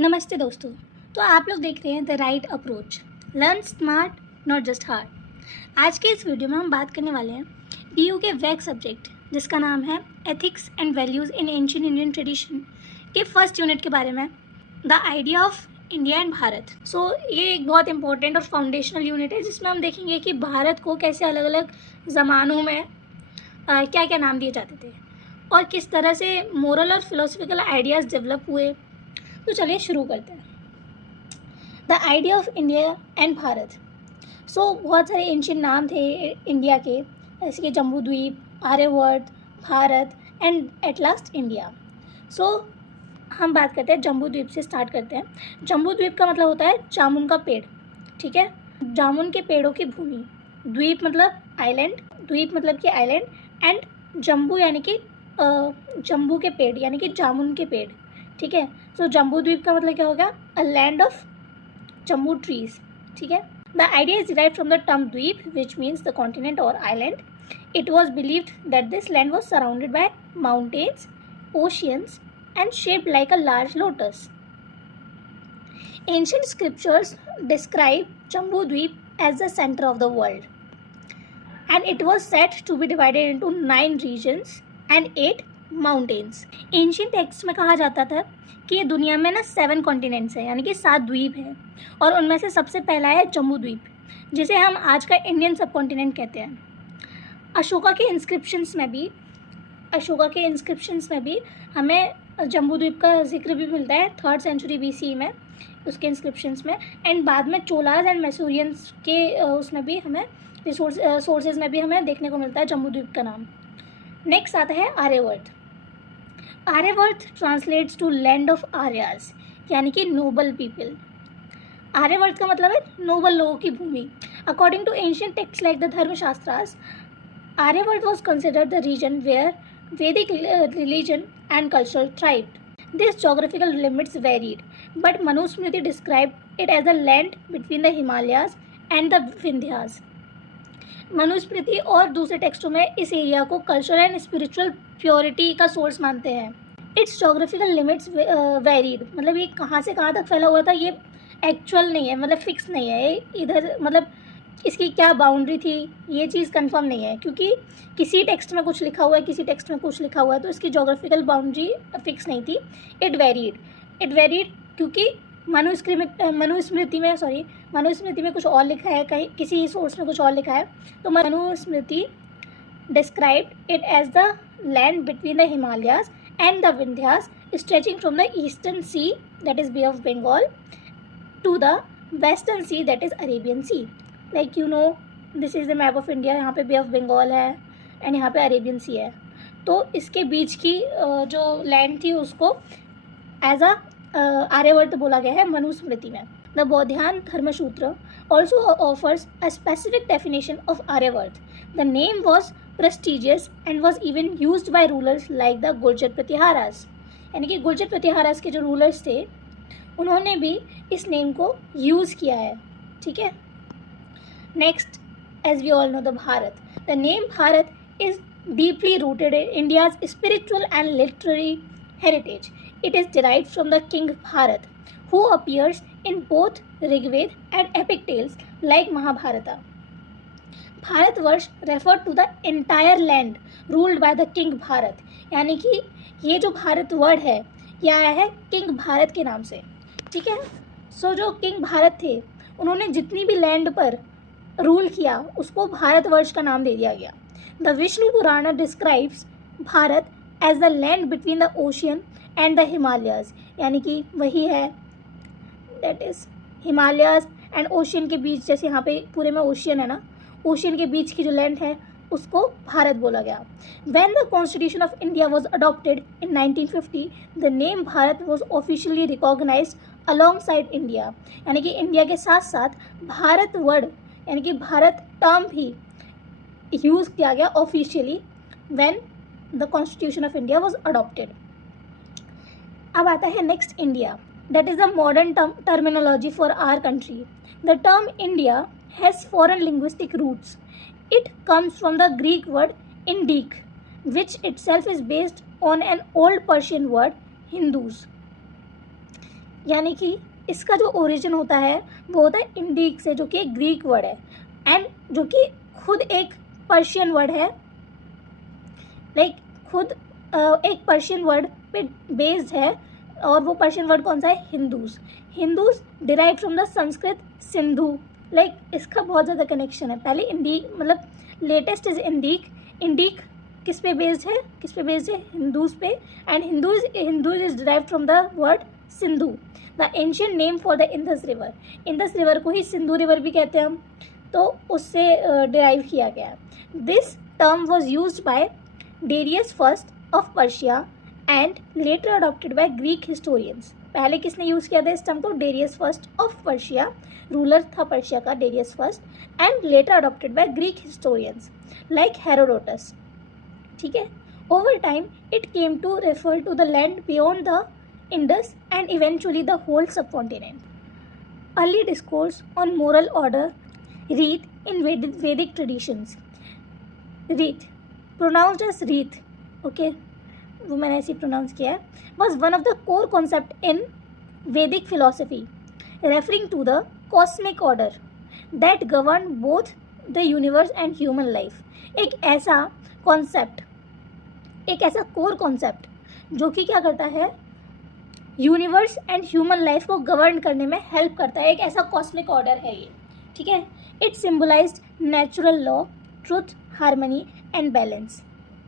नमस्ते दोस्तों। तो आप लोग देख रहे हैं the right approach, learn smart not just hard. आज के इस वीडियो में हम बात करने वाले हैं बीयू के वैक सब्जेक्ट जिसका नाम है ethics and values in ancient Indian tradition के फर्स्ट यूनिट के बारे में, the idea of India and Bharat. ये एक बहुत इंपॉर्टेंट और फाउंडेशनल यूनिट है जिसमें हम देखेंगे कि भारत को कैसे अलग अलग ज़मानों में क्या क्या नाम दिए जाते थे और किस तरह से मोरल और फिलोसफिकल आइडियाज़ डेवलप हुए। तो चलिए शुरू करते हैं। The idea of India and Bharat. बहुत सारे एंशिएंट नाम थे इंडिया के, जैसे कि Jambu Dweep, Aryavarta, Bharat and at last India. हम बात करते हैं जम्बू द्वीप से स्टार्ट करते हैं। जम्बू द्वीप का मतलब होता है जामुन का पेड़, ठीक है, जामुन के पेड़ों की भूमि। द्वीप मतलब आइलैंड, द्वीप मतलब कि आइलैंड, एंड जम्बू यानी कि जम्बू के पेड़ यानी कि जामुन के पेड़, ठीक है। जम्बू द्वीप का मतलब क्या होगा? A land of Jambu trees, ठीक है। The idea is derived from the term Dweep which means the continent और island. It was believed that this land was surrounded by mountains, oceans, and shaped like a large lotus. Ancient scriptures describe Jambu Dweep as the center of the world, and it was said to be divided into 9 regions and 8 mountains. Ancient text में कहा जाता था कि दुनिया में ना 7 continents हैं, यानी कि 7 द्वीप हैं, और उनमें से सबसे पहला है जम्बू द्वीप, जिसे हम आज का इंडियन सब कॉन्टिनेंट कहते हैं। अशोका के इंस्क्रिप्शंस में भी हमें जम्बू द्वीप का जिक्र भी मिलता है 3rd सेंचुरी BC में, उसके इंस्क्रिप्शंस में, एंड बाद में चोलाज एंड मैसूरियंस के उसमें भी हमें सोर्सेज में भी हमें देखने को मिलता है जम्बू द्वीप का नाम। नेक्स्ट आता है Aryavarta. Aryavarta translates to land of Aryas, यानी कि नोबल पीपल। आर्यवर्त का मतलब है नोबल लोगों की भूमि। According to ancient text like the Dharmashastras, Aryavarta was considered the region where Vedic religion and cultural thrived. These geographical limits varied, but Manusmriti described it as a land between the Himalayas and the Vindhyas. Manusmriti और दूसरे टेक्स्टों में इस area को cultural and spiritual purity का source मानते हैं। It's geographical limits varied, मतलब ये कहाँ से कहाँ तक फैला हुआ था ये एक्चुअल नहीं है, मतलब फिक्स नहीं है इधर, मतलब इसकी क्या बाउंड्री थी ये चीज़ कंफर्म नहीं है, क्योंकि किसी टेक्स्ट में कुछ लिखा हुआ है, किसी टेक्स्ट में कुछ लिखा हुआ है, तो इसकी जोग्राफिकल बाउंड्री फिक्स नहीं थी। इट वेरीड क्योंकि मनुस्मृति में कुछ और लिखा है, कहीं किसी सोर्स में कुछ और लिखा है। तो Manusmriti described it as the land between the Himalayas and the Vindhyas stretching from the eastern sea that is bay of Bengal to the western sea that is Arabian sea. Like you know this is the map of India, यहाँ पे बे of Bengal है and यहाँ पे Arabian सी है। तो इसके बीच की जो लैंड थी उसको एज अ आर्यवर्त बोला गया है मनुस्मृति में। The Baudhayana Dharmasutra also offers a specific definition of Aryavarta. The name was prestigious and was even used by rulers like the Gurjara Pratiharas, यानी कि गुर्जर प्रतिहारास के जो रूलर्स थे उन्होंने भी इस नेम को यूज़ किया है, ठीक है। Next, as we all know the Bharat. The name Bharat is deeply rooted in India's spiritual and literary heritage. It is derived from the king Bharat, who appears in both Rigved and epic tales like Mahabharata. Bharatvarsh refer to the entire land ruled by the king Bharat, यानी कि ये जो Bharat word है ये आया है king Bharat के नाम से, ठीक है। जो किंग भारत थे उन्होंने जितनी भी लैंड पर रूल किया उसको भारतवर्ष का नाम दे दिया गया। The Vishnu Purana describes Bharat as the land between the ocean and the Himalayas, यानी कि वही है that is Himalayas and ocean के बीच, जैसे यहाँ पे पूरे में ओशियन है ना, ओशियन के बीच की जो लैंड है उसको भारत बोला गया। When the constitution of India was adopted in 1950, the name Bharat was officially recognised alongside India, यानी कि इंडिया के साथ साथ भारत वर्ड यानी कि भारत टर्म भी यूज़ किया गया officially when the constitution of India was adopted. अब आता है next India, that is the modern terminology for our country. The term India has foreign linguistic roots. It comes from the Greek word Indic, which itself is based on an old Persian word, Hindus. यानी कि इसका जो origin होता है वो होता है इंडीक से, जो कि एक ग्रीक वर्ड है, एंड जो कि खुद एक पर्शियन वर्ड है, लाइक खुद एक पर्शियन वर्ड पे बेस्ड है। और वो पर्शियन वर्ड कौन सा है? Hindus. Hindus derive from the Sanskrit Sindhu. Like इसका बहुत ज़्यादा कनेक्शन है। पहले इंडीक मतलब लेटेस्ट इज इंडीक। इंडीक किस पे बेस्ड है? किस पे बेस्ड है? हिंदूज पे। And Hindus is derive from the word Sindhu, the ancient name for the Indus river. Indus river को ही सिंधु रिवर भी कहते हैं हम, तो उससे डिराइव किया गया। This term was use by Darius first of Persia and later adopted by Greek historians. पहले किसने यूज़ किया था इस टर्म को? Darius first of Persia, ruler था पर्शिया का Darius first, and later adopted by Greek historians like Herodotus. ठीक है। Over time it came to refer to the land beyond the Indus and eventually the whole subcontinent. Early discourse on moral order, रीत इन वैदिक traditions. रीत pronounced as रीत, okay, वो मैंने ऐसे pronounce किया है, was one of the core concept in Vedic philosophy, referring to the cosmic order that govern both the universe and human life. एक ऐसा कॉन्सेप्ट, एक ऐसा कोर कॉन्सेप्ट जो कि क्या करता है? यूनिवर्स एंड ह्यूमन लाइफ को गवर्न करने में हेल्प करता है। एक ऐसा कॉस्मिक ऑर्डर है ये। ठीक है। It symbolized natural law, truth, harmony and balance.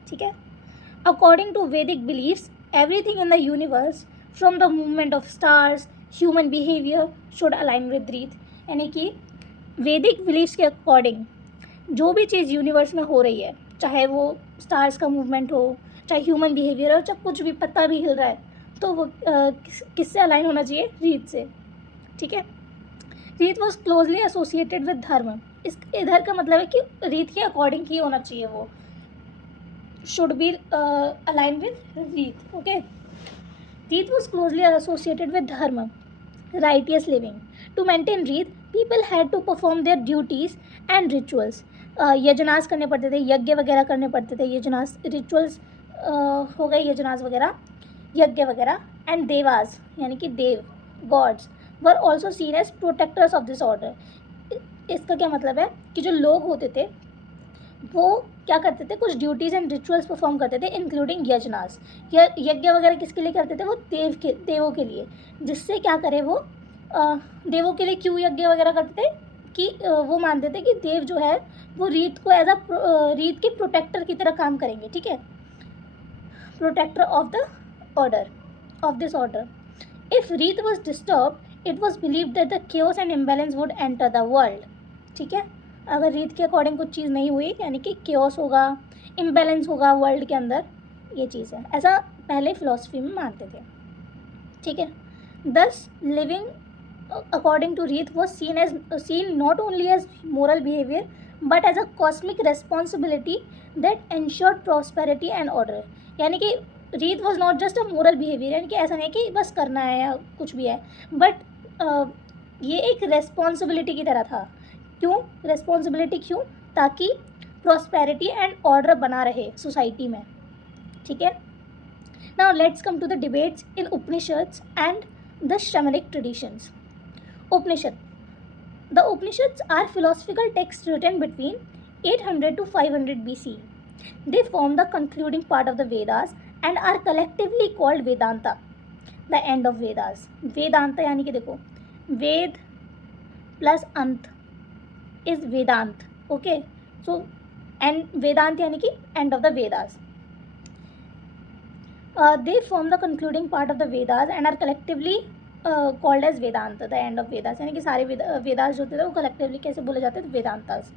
ठीक है। According to Vedic believes, everything in the universe from the movement of stars, human behaviour should align with Rita. यानी कि वैदिक बिलीव्स के अकॉर्डिंग जो भी चीज़ यूनिवर्स में हो रही है, चाहे वो स्टार्स का मूवमेंट हो, चाहे ह्यूमन बिहेवियर हो, चाहे कुछ भी पत्ता भी हिल रहा है, तो वो किससे अलाइन होना चाहिए? रीत से। ठीक है। रीत वॉज क्लोजली एसोसिएटेड विद धर्म। इस इधर का मतलब है कि रीत के अकॉर्डिंग ही होना चाहिए, वो should be align with Rita. Okay. Rita was closely associated with dharma, righteous living. To maintain Rita, people had to perform their duties and rituals. Yajnas करने पड़ते थे, यज्ञ वगैरह करने पड़ते थे। यजनास रिचुअल्स हो गए, यजनास वगैरह, यज्ञ वगैरह। एंड देवास यानी कि deva, gods, were also seen as protectors of this order. इसका क्या मतलब है कि जो लोग होते थे वो क्या करते थे? कुछ ड्यूटीज़ एंड रिचुअल्स परफॉर्म करते थे, इंक्लूडिंग यजनास। यज्ञ वगैरह किसके लिए करते थे? वो देवों के लिए, जिससे क्या करे वो देवों के लिए क्यों यज्ञ वगैरह करते थे? कि वो मानते थे कि देव जो है वो रीत को एज रीत के प्रोटेक्टर की तरह काम करेंगे। ठीक है। Protector of the order, of this order. If Rita was disturb, it was believe that the chaos and imbalance would enter the world. ठीक है। अगर रीत के अकॉर्डिंग कुछ चीज़ नहीं हुई, यानी कि chaos होगा, इम्बैलेंस होगा वर्ल्ड के अंदर, ये चीज़ है। ऐसा पहले फिलॉसफी में मानते थे। ठीक है। दस living according to Reith was seen not only as moral behavior but as a cosmic responsibility that ensured prosperity and order। यानी कि रीत was not just a moral behaviour, यानी कि ऐसा नहीं कि बस करना है या कुछ भी है, बट ये एक रेस्पॉन्सिबिलिटी की तरह था। क्यों रेस्पॉन्सिबिलिटी? क्यों? ताकि प्रॉस्पेरिटी एंड ऑर्डर बना रहे सोसाइटी में। ठीक है। Now let's come to the debates in Upanishads and the Shramanic traditions. Upanishad. The Upanishads are philosophical texts written between 800 to 500 BC. They form the concluding part of the Vedas and are collectively called Vedanta, the end of Vedas. Vedanta यानी कि देखो, Veda plus अंत is Vedanta. Okay. So and Vedanta यानी कि end of the Vedas. They form the concluding part of the Vedas and are collectively called as Vedanta, the end of Vedas. यानी कि सारे वेदास जो होते थे वो कलेक्टिवली कैसे बोले जाते थे? Vedantas.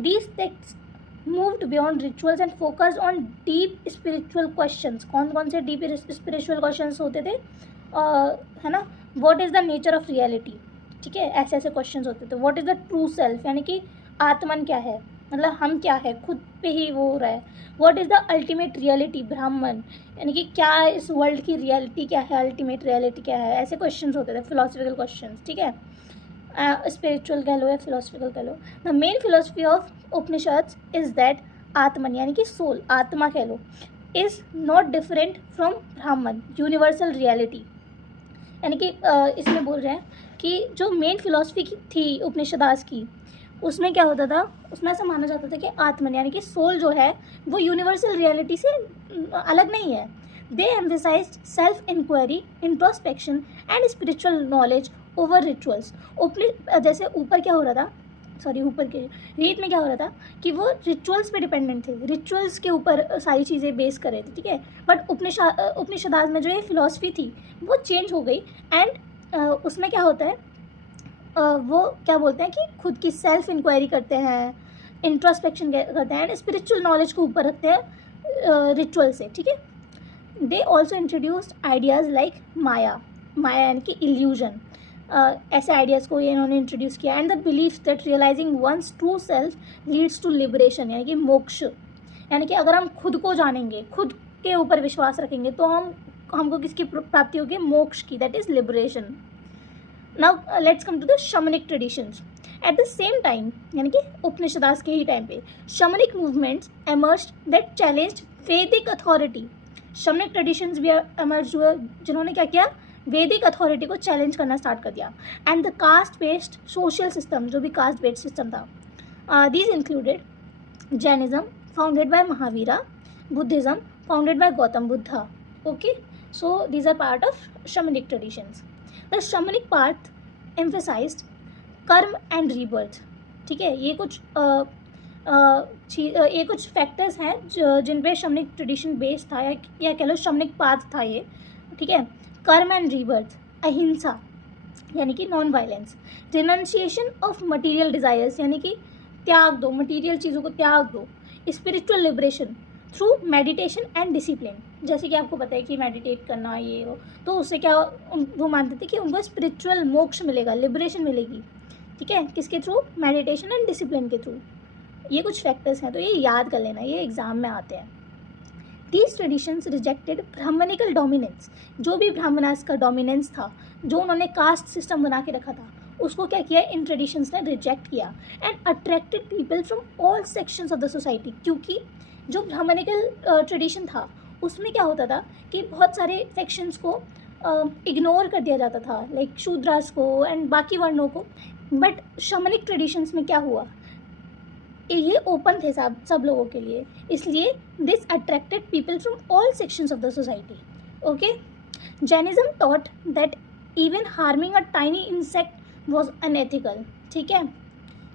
These text moved beyond rituals and focused on deep spiritual questions. कौन कौन से डीप स्पिरिचुअल क्वेश्चंस होते थे? है ना, what is the nature of reality. ठीक है, ऐसे ऐसे क्वेश्चंस होते थे। What is the true self, यानी कि आत्मन क्या है, मतलब हम क्या है, खुद पे ही वो हो रहा है। What is the ultimate reality, ब्राह्मण, यानी कि क्या इस वर्ल्ड की रियलिटी क्या है, अल्टीमेट रियलिटी क्या है। ऐसे क्वेश्चंस होते थे, फिलोसफिकल क्वेश्चंस। ठीक है, स्पिरिचुअल कह लो या फिलोसफिकल कह लो। The main philosophy of Upanishads is that Atman यानी कि सोल, आत्मा कह लो, is not different from Brahman, universal reality. यानी कि इसमें बोल रहे हैं कि जो मेन फिलॉसफी थी उपनिषदास की, उसमें क्या होता था, उसमें ऐसा माना जाता था कि आत्मन यानी कि सोल जो है वो यूनिवर्सल रियलिटी से अलग नहीं है. They emphasized self inquiry, introspection and spiritual knowledge over rituals. जैसे ऊपर क्या हो रहा था, ऊपर के रीत में क्या हो रहा था कि वो रिचुअल्स पे डिपेंडेंट थे, रिचुअल्स के ऊपर सारी चीज़ें बेस कर रहे थे, ठीक है. बट उपनिषदास में जो ये फिलॉसफी थी वो चेंज हो गई. एंड उसमें क्या होता है, वो क्या बोलते हैं कि खुद की सेल्फ इंक्वायरी करते हैं, इंट्रोस्पेक्शन करते हैं एंड स्पिरिचुअल नॉलेज को ऊपर रखते हैं रिचुअल से, ठीक है. They also introduced ideas like maya यानी कि इल्यूजन. ऐसे आइडियाज़ को ये इन्होंने इंट्रोड्यूस किया. And the belief that realising one's true self leads to liberation यानी कि मोक्ष. यानी कि अगर हम खुद को जानेंगे, खुद के ऊपर विश्वास रखेंगे तो हमको किसकी प्राप्ति होगी, मोक्ष की, that is liberation. Now let's come to the Shramanic traditions. At the same time यानी कि उपनिषदास के ही टाइम पे Shramanic movements emerged that challenged Vedic authority. Shramanic traditions भी एमर्ज हुए जिन्होंने क्या किया, वैदिक अथॉरिटी को चैलेंज करना स्टार्ट कर दिया. And the caste based social system, जो भी कास्ट बेस्ड सिस्टम था, these included Jainism founded by Mahavira, Buddhism founded by Gautam Buddha. Okay, so these are part of Shramanic traditions. The Shramanic path emphasized karma and rebirth. ठीक है, ये कुछ फैक्टर्स हैं जिन पे शमनिक ट्रेडिशन बेस्ड था, या कह लो शमनिक पाथ था ये, ठीक है. कर्म एंड रीबर्थ, अहिंसा यानी कि non violence, renunciation of material desires यानी कि त्याग दो, मटेरियल चीज़ों को त्याग दो, spiritual liberation through meditation and discipline. जैसे कि आपको पता है कि मेडिटेट करना ये वो, तो उससे क्या वो मानते थे कि उनको स्पिरिचुअल मोक्ष मिलेगा, लिबरेशन मिलेगी, ठीक है, किसके थ्रू, मेडिटेशन एंड डिसिप्लिन के थ्रू. ये कुछ फैक्टर्स हैं, तो ये याद कर लेना, ये एग्जाम में आते हैं. These traditions rejected Brahmanical dominance. जो भी ब्राह्मणास का डोमिनेंस था, जो उन्होंने कास्ट सिस्टम बना के रखा था, उसको क्या किया, इन ट्रेडिशंस ने रिजेक्ट किया. And attracted people from all sections of the society. क्योंकि जो ब्राह्मणिकल ट्रेडिशन था उसमें क्या होता था कि बहुत सारे सेक्शंस को इग्नोर कर दिया जाता था, लाइक शूद्रास को एंड बाकी वर्णों को. बट शमनिक ट्रेडिशंस में क्या हुआ, ये ओपन थे सब लोगों के लिए, इसलिए this attracted people from all sections of the society. Okay, Jainism taught that even harming a tiny insect was unethical. ठीक है,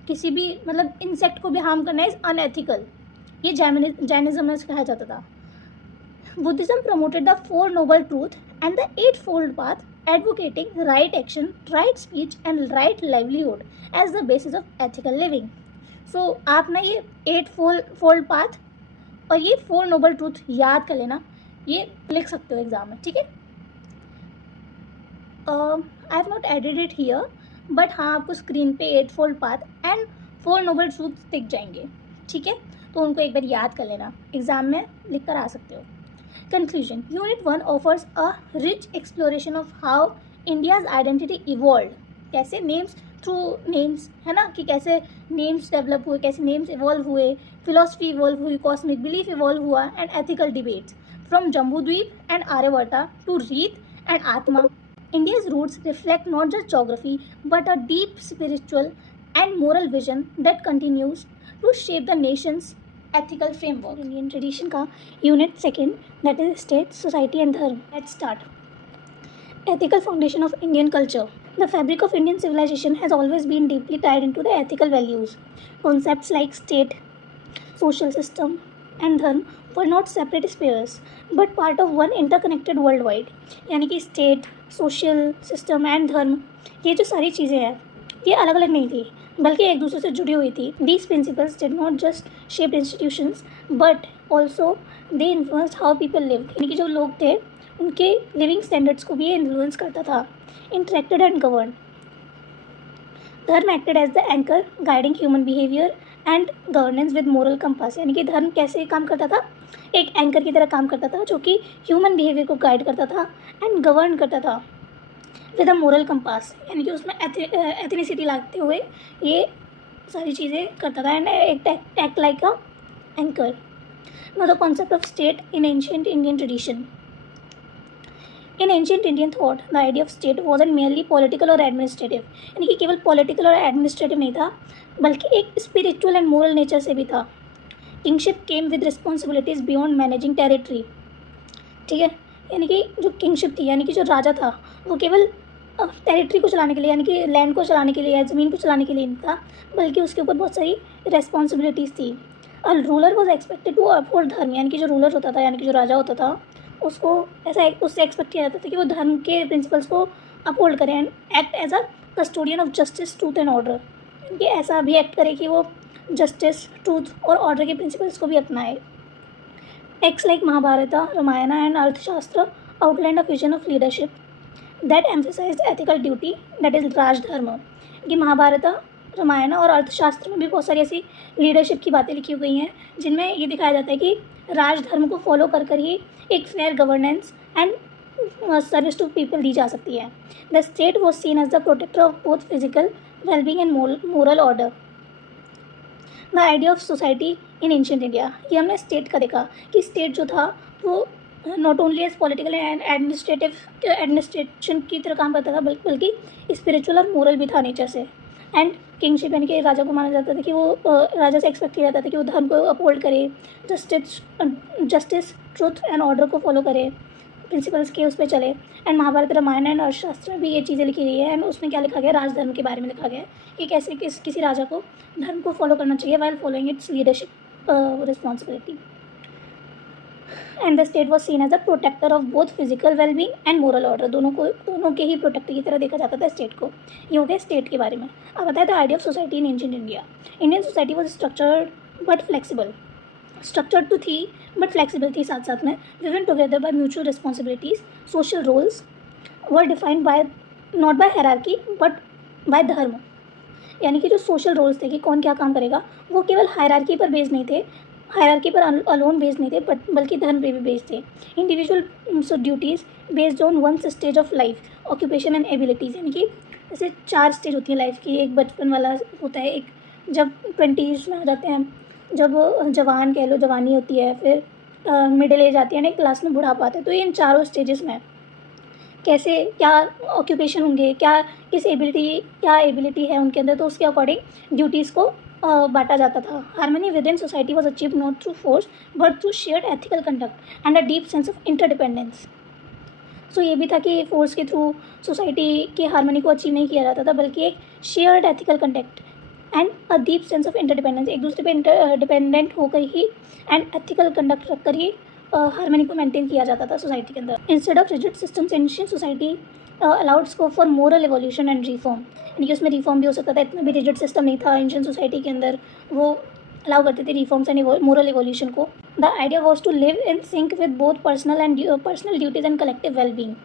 किसी भी मतलब इंसेक्ट को भी हार्म करना इज अनएथिकल, ये जैनिज्म में कहा जाता था. Buddhism promoted the four noble truth and the eightfold path, advocating right action, right speech and right livelihood as the basis of ethical living. So आप ना ये 8 फोल्ड पाथ और ये 4 नोबल ट्रूथ याद कर लेना, ये लिख सकते हो एग्जाम में, ठीक है. I have not added it here, but हाँ आपको स्क्रीन पे 8 fold path and 4 noble truth दिख जाएंगे, ठीक है. तो उनको एक बार याद कर लेना, एग्जाम में लिख कर आ सकते हो. Conclusion. Unit 1 offers a rich exploration of how India's identity evolve. कैसे नेम्स थ्रू नेम्स, है ना, कि कैसे नेम्स डेवलप हुए, कैसे नेम्स इवॉल्व हुए, फिलोसफी इवॉल्व हुई, कॉस्मिक बिलीफ इवॉल्व हुआ and ethical debates from Jambudvipa and Aryavarta to Rita and atma. India's roots reflect not just geography but a deep spiritual and moral vision that continues to shape the nation's ethical framework. Indian tradition का unit 2 that is state, society and dharma. Let's start. Ethical foundation of Indian culture. The fabric of Indian civilization has always been deeply tied into the ethical values. Concepts like state, social system and dharma were not separate spheres but part of one interconnected worldwide. यानी कि state, social system and धर्म, ये जो सारी चीज़ें हैं ये अलग अलग नहीं थी बल्कि एक दूसरे से जुड़ी हुई थी. These principles did not just shape institutions but also they influenced how people live. यानी कि जो लोग थे उनके लिविंग स्टैंडर्ड्स को भी ये इन्फ्लुएंस करता था. Interacted and govern. Dharma acted as the anchor guiding human behaviour and governance with moral compass. यानी कि धर्म कैसे काम करता था, एक एंकर की तरह काम करता था जो कि ह्यूमन बिहेवियर को गाइड करता था एंड गवर्न करता था विद अ मोरल कंपास. यानी कि उसमें एथनिसिटी लाते हुए ये सारी चीज़ें करता था and act like a anchor. Now the concept of state in ancient Indian tradition. In ancient Indian thought the idea of state वॉजन merely political और एडमिनिस्ट्रेटिव, यानी कि केवल पॉलिटिकल और एडमिनिस्ट्रेटिव नहीं था बल्कि एक स्पिरिचुअल एंड मोरल नेचर से भी था। Kingship came with responsibilities beyond managing territory, ठीक है, यानी कि जो किंगशिप थी यानी कि जो राजा था वो केवल टेरिटरी को चलाने के लिए यानी कि लैंड को चलाने के लिए या ज़मीन को चलाने के लिए नहीं था, बल्कि उसके ऊपर बहुत सारी रेस्पॉन्सिबिलिटीज़ थी। और ruler was expected to uphold dharma, यानी कि जो रूलर होता था यानी कि जो राजा होता था उसको ऐसा उससे एक्सपेक्ट किया जाता था कि वो धर्म के प्रिंसिपल्स को अपहोल्ड करें and act as a custodian of justice truth and order, कि ऐसा भी एक्ट करे कि वो जस्टिस ट्रूथ और ऑर्डर के प्रिंसिपल्स को भी अपनाए। Text like Mahabharata, Ramayana and Arthashastra outline a vision of leadership that emphasized ethical duty that is rajdharma, कि महाभारता, रामायण और अर्थशास्त्र में भी बहुत सारी ऐसी लीडरशिप की बातें लिखी हुई हैं जिनमें ये दिखाया जाता है कि राजधर्म को फॉलो कर कर ही एक fair governance and service to people दी जा सकती है। The state was seen as the protector of both physical wellbeing and moral order. The idea of society in ancient India, ये हमने स्टेट का देखा कि स्टेट जो था वो not only as political and administration की तरह काम करता था बल्कि स्पिरिचुअल और मोरल भी था नेचर से। एंड किंगशिप यानी कि राजा को माना जाता था कि वो राजा से एक्सपेक्ट किया जाता था कि वो धर्म को अपहोल्ड करे, जस्टिस ट्रुथ एंड ऑर्डर को फॉलो करे, प्रिंसिपल्स के उस पर चले। एंड महाभारत, रामायण एंड अर्थशास्त्र में भी ये चीज़ें लिखी गई है एंड उसमें क्या लिखा गया, राजधर्म के बारे में लिखा गया है कि कैसे किसी राजा को धर्म को फॉलो करना चाहिए while following its leadership responsibility. And the state was seen as a protector of both physical wellbeing and moral order, दोनों के ही प्रोटेक्टर की तरह देखा जाता था स्टेट को। ये हो गया स्टेट के बारे में। अब बताया the idea of society in ancient India. Indian society was structured but flexible, structured तो थी बट फ्लेक्सिबल थी साथ साथ में। Given together by mutual responsibilities, social roles were defined by not by hierarchy but by dharma, यानी कि जो social roles थे कि कौन क्या काम करेगा वो केवल हायरार्की पर बेस्ड नहीं थे, हायरार्की पर अलोन बेस्ड नहीं थे बल्कि धर्म पे भी बेस्ड थे। Individual duties based on one stage of life, occupation and abilities, यानी कि जैसे 4 स्टेज होती है लाइफ की। एक बचपन वाला होता है, एक जब 20s में आ जाते हैं, जब जवान कह लो जवानी होती है, फिर मिडिल एज आती है ना, एक क्लास में बुढ़ापा आता है। तो ये इन चारों स्टेजेस में कैसे क्या ऑक्यूपेशन होंगे, क्या एबिलिटी है उनके अंदर, तो उसके अकॉर्डिंग ड्यूटीज़ को बांटा जाता था। Harmony within society was achieve not through force but through shared ethical conduct and a deep sense of interdependence. So ये भी था कि फोर्स के थ्रू सोसाइटी की हार्मनी को अचीव नहीं किया जाता था बल्कि एक shared ethical conduct and a deep sense of interdependence, एक दूसरे पे डिपेंडेंट होकर ही एंड एथिकल कंडक्ट रखकर ही हार्मनी को मेंटेन किया जाता था सोसाइटी के अंदर। Instead of rigid systems, ancient society allowed scope for moral evolution and reform, यानी कि उसमें रिफॉर्म भी हो सकता था। इतना भी रिजिड सिस्टम नहीं था एंशिएंट सोसाइटी के अंदर, वो अलाउ करते थे रिफॉर्म्स एंड मोरल एवोल्यूशन को। The idea was to live in sync with both personal duties and collective wellbeing,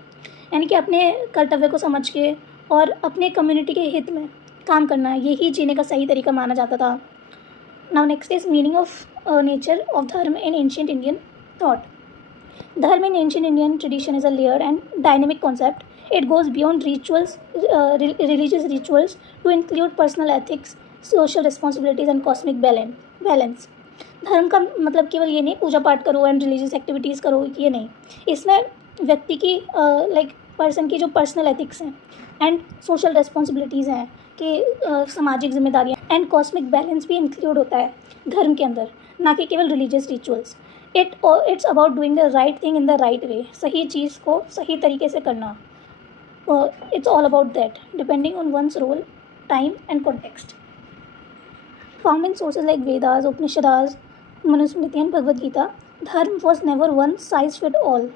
यानी कि अपने कर्तव्य को समझ के और अपने कम्युनिटी के हित में काम करना, यही जीने का सही तरीका माना जाता था। Now next is meaning of nature of dharma in ancient Indian thought. Dharma in ancient Indian tradition is a layered and dynamic concept. It goes beyond rituals, religious rituals, to include personal ethics, social responsibilities and cosmic balance. धर्म का मतलब केवल ये नहीं पूजा पाठ करो and religious activities करो, ये नहीं। इसमें व्यक्ति की पर्सन की जो पर्सनल एथिक्स हैं एंड सोशल रिस्पॉन्सिबिलिटीज़ हैं कि सामाजिक जिम्मेदारियाँ एंड कॉस्मिक बैलेंस भी इंक्लूड होता है धर्म के अंदर, ना कि केवल religious rituals. It's about doing the right thing in the right way, सही चीज़ को सही तरीके से करना। It's all about that depending on one's role, time and context. Found in sources like Vedas, Upanishads, Manusmriti and Bhagavad Gita, dharma was never won size fit all.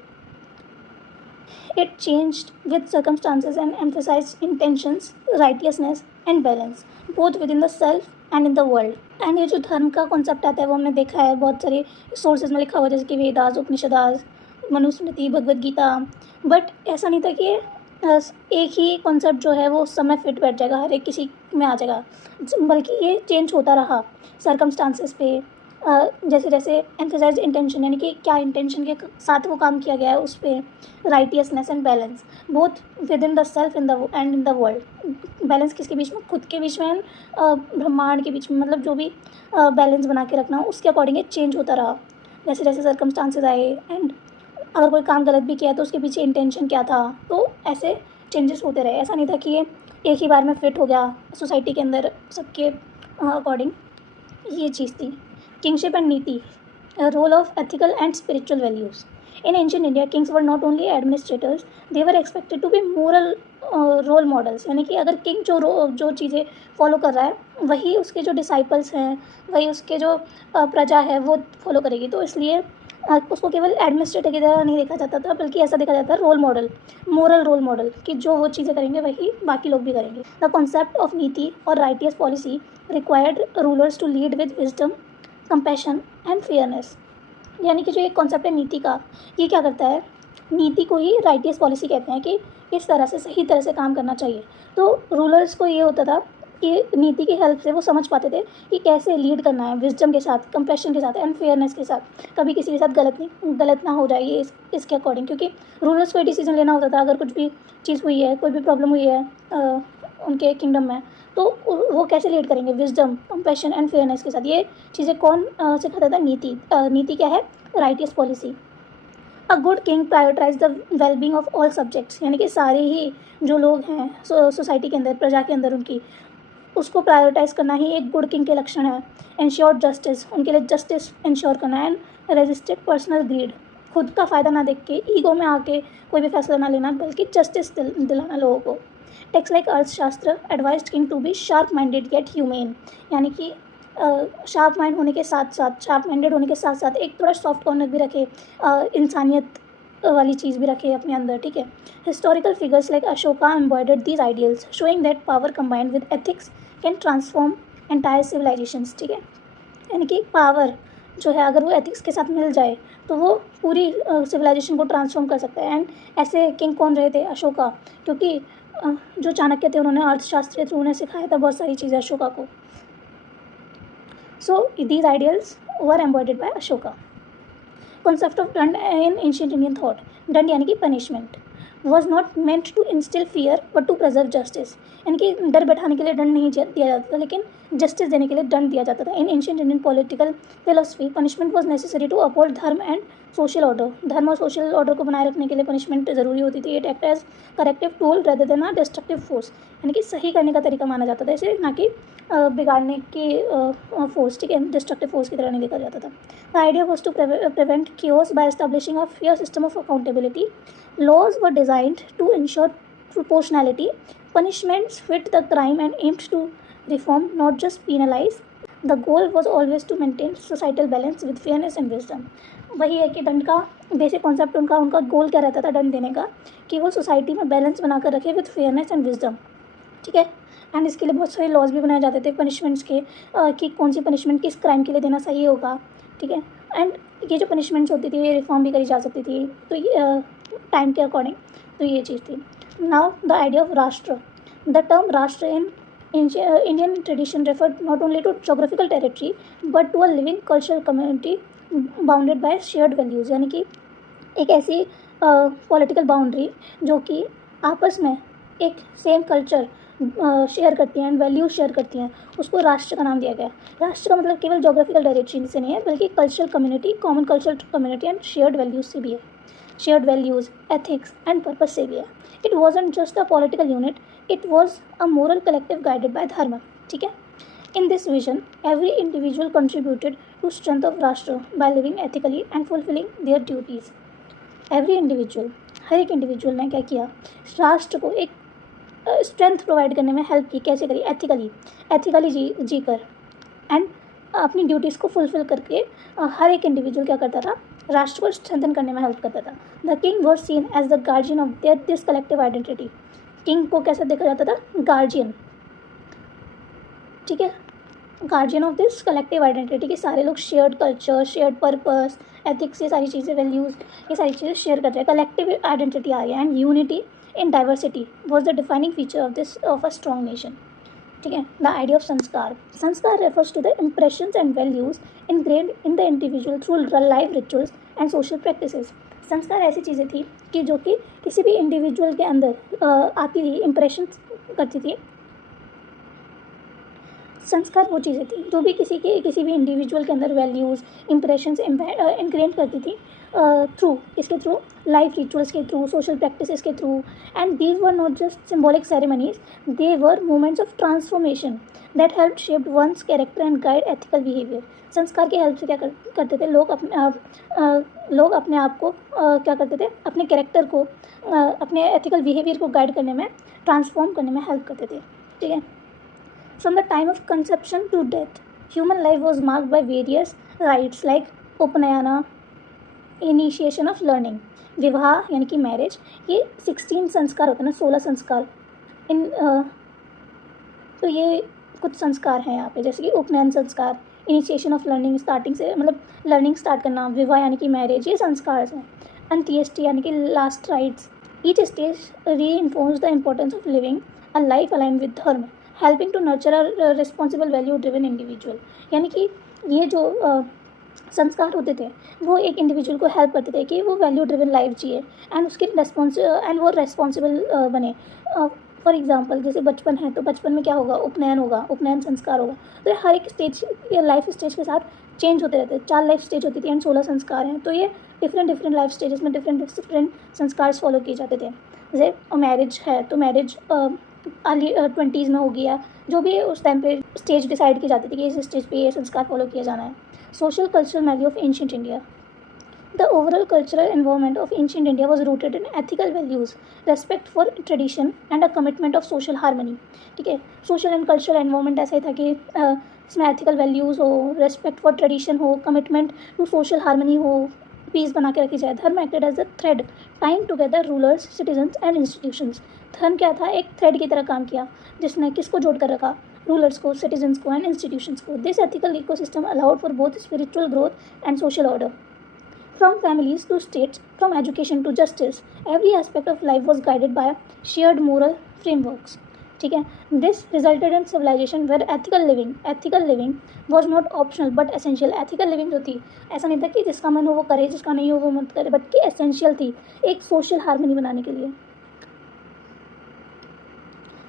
It changed with circumstances and emphasized intentions, righteousness and balance, both within the self and in the world. And ये जो धर्म का concept आता है वो हमने देखा है बहुत सारे सोर्सेज में लिखा हुआ, जैसे कि वेदास, उपनिषदास, मनुस्मृति, भगवद गीता। बट ऐसा नहीं था कि एक ही कॉन्सेप्ट जो है वो उस समय फिट बैठ जाएगा, हर एक किसी में आ जाएगा, बल्कि ये चेंज होता रहा सर्कमस्टांसेस पे। जैसे जैसे एम्फेसाइज इंटेंशन, यानी कि क्या इंटेंशन के साथ वो काम किया गया है, उस पर righteousness and balance, both with in the self and in the world. Balance किसके बीच में, खुद के बीच में एंड ब्रह्मांड के बीच में, मतलब जो भी बैलेंस बना के रखना, उसके अकॉर्डिंग चेंज होता रहा जैसे जैसे सर्कमस्टांसेस आए एंड अगर कोई काम गलत भी किया तो उसके पीछे इंटेंशन क्या था, तो ऐसे चेंजेस होते रहे। ऐसा नहीं था कि ये एक ही बार में फिट हो गया सोसाइटी के अंदर सबके अकॉर्डिंग। ये चीज़ थी। Kingship and niti, role of ethical and spiritual values. In ancient India kings were not only administrators, they were expected to be moral role models. यानी कि अगर किंग जो चीज़ें फॉलो कर रहा है वही उसके जो डिसाइपल्स हैं, वही उसके जो प्रजा है वो फॉलो करेगी। तो इसलिए उसको केवल एडमिनिस्ट्रेटर की तरह नहीं देखा जाता था, बल्कि ऐसा देखा जाता है role model, moral role model, कि जो वो चीज़ें करेंगे वही बाकी लोग भी करेंगे। द कॉन्सेप्ट ऑफ नीति और righteous policy required rulers to lead with wisdom, compassion and fairness. यानी कि जो एक कॉन्सेप्ट है नीति का, ये क्या करता है, नीति को ही राइटियस पॉलिसी कहते हैं कि किस तरह से सही तरह से काम करना चाहिए। तो रूलर्स को ये होता था कि नीति की हेल्प से वो समझ पाते थे कि कैसे लीड करना है, विजडम के साथ, कंपैशन के साथ एंड फेयरनेस के साथ। कभी किसी के साथ गलत ना हो जाए ये इसके अकॉर्डिंग, क्योंकि रूलर्स को डिसीजन लेना होता था। अगर कुछ भी चीज़ हुई है, कोई भी प्रॉब्लम हुई है उनके किंगडम में, तो वो कैसे लीड करेंगे, विजडम, कंपैशन एंड फेयरनेस के साथ। ये चीज़ें कौन सिखाता था, नीति। नीति क्या है, righteous policy. A good king prioritize the wellbeing of all subjects. यानी कि सारे ही जो लोग हैं सोसाइटी के अंदर, प्रजा के अंदर, उनकी उसको प्रायोरिटाइज करना ही एक गुड किंग के लक्षण है। इंश्योर जस्टिस, उनके लिए जस्टिस इंश्योर करना। एंड रेजिस्टेड पर्सनल ग्रीड, खुद का फ़ायदा ना देख के, ईगो में आके कोई भी फैसला ना लेना, बल्कि जस्टिस दिलाना लोगों को। Text like Arthashastra advised king to be sharp minded yet humane. यानी कि शार्प माइंड होने के साथ साथ, शार्प माइंडेड होने के साथ साथ एक थोड़ा सॉफ्ट कॉर्नर भी रखे, इंसानियत वाली चीज़ भी रखे अपने अंदर, ठीक है। Historical figures like Ashoka embodied these ideals, showing that power combined with ethics can transform entire civilizations, ठीक है। यानी कि पावर जो है अगर वो एथिक्स के साथ मिल जाए तो वो पूरी सिविलाइजेशन को ट्रांसफॉर्म कर सकता है। एंड ऐसे किंग कौन रहे थे, अशोका, क्योंकि जो चाणक्य थे उन्होंने अर्थशास्त्र के थ्रू उन्हें सिखाया था बहुत सारी चीज़ें अशोका को। So these ideals were embodied by Ashoka. Concept of danda in ancient Indian thought. Danda यानी कि punishment was not meant to instil fear but to preserve justice. यानी कि डर बैठाने के लिए दंड नहीं दिया जाता था, लेकिन जस्टिस देने के लिए दंड दिया जाता था। In ancient Indian political philosophy punishment was necessary to uphold dharma and social order. धर्म और सोशल ऑर्डर को बनाए रखने के लिए पनिशमेंट ज़रूरी होती थी। It act as corrective tool rather than a destructive force. यानी कि सही करने का तरीका माना जाता था इसे, ना कि बिगाड़ने की फोर्स, ठीक है, डिस्ट्रक्टिव फोर्स की तरह नहीं देखा जाता था। The idea was to prevent chaos by establishing a fair system of accountability. Laws were designed to ensure proportionality. Punishments fit the crime and aimed to reform, not just penalize. The goal was always to maintain societal balance with fairness and wisdom. वही है कि दंड का basic concept उनका गोल क्या रहता था दंड देने का, कि वो सोसाइटी में बैलेंस बनाकर रखे विद फेयरनेस एंड विजडम, ठीक है। एंड इसके लिए बहुत सारे लॉज भी बनाए जाते थे पनिशमेंट्स के, कि कौन सी पनिशमेंट किस क्राइम के लिए देना सही होगा, ठीक है। एंड ये जो पनिशमेंट्स होती थी ये रिफॉर्म भी करी जा सकती थी, तो ये टाइम के अकॉर्डिंग, तो ये चीज़ थी। Now the idea of rashtra. The term rashtra in Indian tradition referred not only to geographical territory but to a living cultural community bounded by shared values. यानी कि एक ऐसी पॉलिटिकल बाउंड्री जो कि आपस में एक सेम कल्चर शेयर करती हैं एंड वैल्यूज शेयर करती हैं, उसको राष्ट्र का नाम दिया गया। राष्ट्र का मतलब केवल जोग्राफिकल टेरिटरी से नहीं है, बल्कि cultural community, common cultural community and shared values से भी है, shared values, ethics and purpose से भी है। It wasn't just a political unit, it was a moral collective guided by dharma, ठीक है। In this vision every individual contributed to strength of rashtra by living ethically and fulfilling their duties. Every individual, हर एक individual ने क्या किया, राष्ट्र को एक स्ट्रेंथ प्रोवाइड करने में हेल्प की। कैसे करी, एथिकली जी कर एंड अपनी ड्यूटीज़ को फुलफिल करके हर एक इंडिविजुअल क्या करता था, राष्ट्र को स्ट्रेंथन करने में हेल्प करता था। The king was seen as the guardian of this collective identity. King को कैसे देखा जाता था, गार्जियन, ठीक है, guardian of this collective identity, कि सारे लोग shared culture, shared purpose, ethics, ये सारी चीज़ें, वैल्यूज़, ये सारी चीज़ें शेयर कर रहे हैं। कलेक्टिव आइडेंटिटी आ रही है and unity in diversity was the defining feature of a strong nation, ठीक है। The idea of sanskar. Sanskar refers to the impressions and values ingrained in the individual through life rituals and social practices. संस्कार ऐसी चीज़ें थी कि जो कि किसी भी इंडिविजुअल के अंदर आती थी, इम्प्रेशन करती थी। संस्कार वो चीज़ें थी जो भी किसी भी इंडिविजुअल के अंदर वैल्यूज़ इंप्रेशंस इनग्रेन करती थी थ्रू इसके थ्रू लाइफ रिचुअल्स के थ्रू सोशल प्रैक्टिसेस के through and these were not just symbolic ceremonies they were moments of transformation that help shaped one's character and guide ethical behaviour. संस्कार की help से क्या करते थे लोग अपने आप को क्या करते थे अपने कैरेक्टर को अपने एथिकल बिहेवियर को गाइड करने में ट्रांसफॉर्म करने में हेल्प करते थे। ठीक है। From the time of conception to death, human life was marked by various rites like Upanayana, initiation of learning, vivaha यानी कि मैरिज, ये 16 संस्कार होते हैं ना, 16 संस्कार इन तो ये कुछ संस्कार हैं यहाँ पे, जैसे कि उपनयन संस्कार, इनिशिएशन ऑफ लर्निंग, स्टार्टिंग से मतलब लर्निंग स्टार्ट करना, विवाह यानी कि मैरिज, ये संस्कार हैं। अंत्येष्टि यानी कि last rites, each stage reinforce the importance of living a life align with dharma, helping to nurture a responsible value driven individual. यानी कि ये जो संस्कार होते थे वो एक इंडिविजुअल को हेल्प करते थे कि वो वैल्यू ड्रिवन लाइफ जिए एंड उसकी वो रेस्पॉन्सिबल बने। फॉर एग्जांपल जैसे बचपन है तो बचपन में क्या होगा, उपनयन होगा, उपनयन संस्कार होगा। तो हर एक स्टेज या लाइफ स्टेज के साथ चेंज होते रहते हैं। 4 लाइफ स्टेज होती थी एंड 16 संस्कार हैं। तो ये डिफरेंट लाइफ स्टेजेस में डिफरेंट संस्कार फॉलो किए जाते थे। जैसे मैरिज है तो मैरिज अर्ली 20s में हो गया, जो भी उस टाइम पे स्टेज डिसाइड की जाती थी कि इस स्टेज पे ये संस्कार फॉलो किया जाना है। Social cultural value of ancient India, the overall cultural environment of ancient India was rooted in ethical values, respect for tradition and a commitment of social harmony. ठीक है, सोशल एंड कल्चरल एनवायरनमेंट ऐसा ही था कि इसमें ethical values हो, respect for tradition हो, commitment to social harmony हो, peace बना के रखी जाए। Dharma acted as a thread tying together rulers, citizens and institutions. धर्म क्या था, एक थ्रेड की तरह काम किया जिसने किसको जोड़ कर रखा, रूलर्स को, सिटीजन्स को एंड इंस्टीट्यूशंस को। This ethical ecosystem allowed for both spiritual growth and social order. From families to states, from education to justice, every aspect of life was guided by shared moral frameworks. ठीक है, this resulted in civilization where ethical living was not optional but essential. ethical living जो थी, ऐसा नहीं था कि जिसका मन हो वो करे, जिसका नहीं हो वो मत करे, बट कि एसेंशियल थी एक सोशल हार्मनी बनाने के लिए।